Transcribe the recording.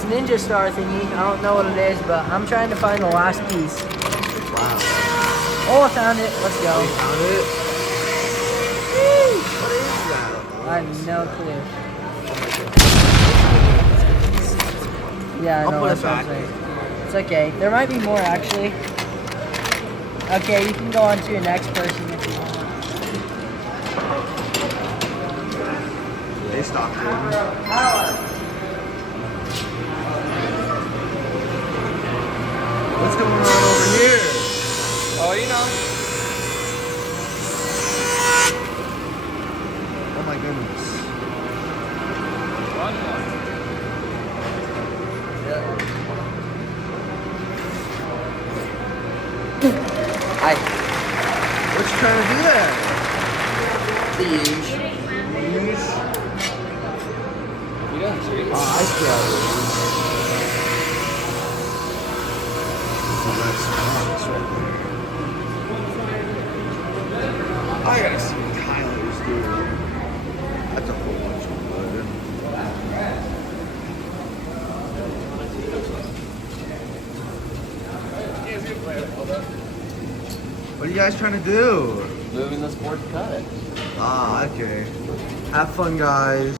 this ninja star thingy. I don't know what it is, but I'm trying to find the last piece. Wow. Oh, I found it. Let's We go. found it. What is that? I have no clue. Yeah, I I'll know, put that's it what I'm back. saying. It's okay. There might be more, actually. Okay, you can go on to your next person if you want. They stopped it. What's going on over here? Oh, you know. Oh my goodness. Hi. What's trying to do that? The huge. Oh, I see how it is. That's rocks right there. I gotta see what Tyler's doing. That's a whole bunch of wood. What are you guys trying to do? Moving this board cut. Ah, okay. Have fun, guys.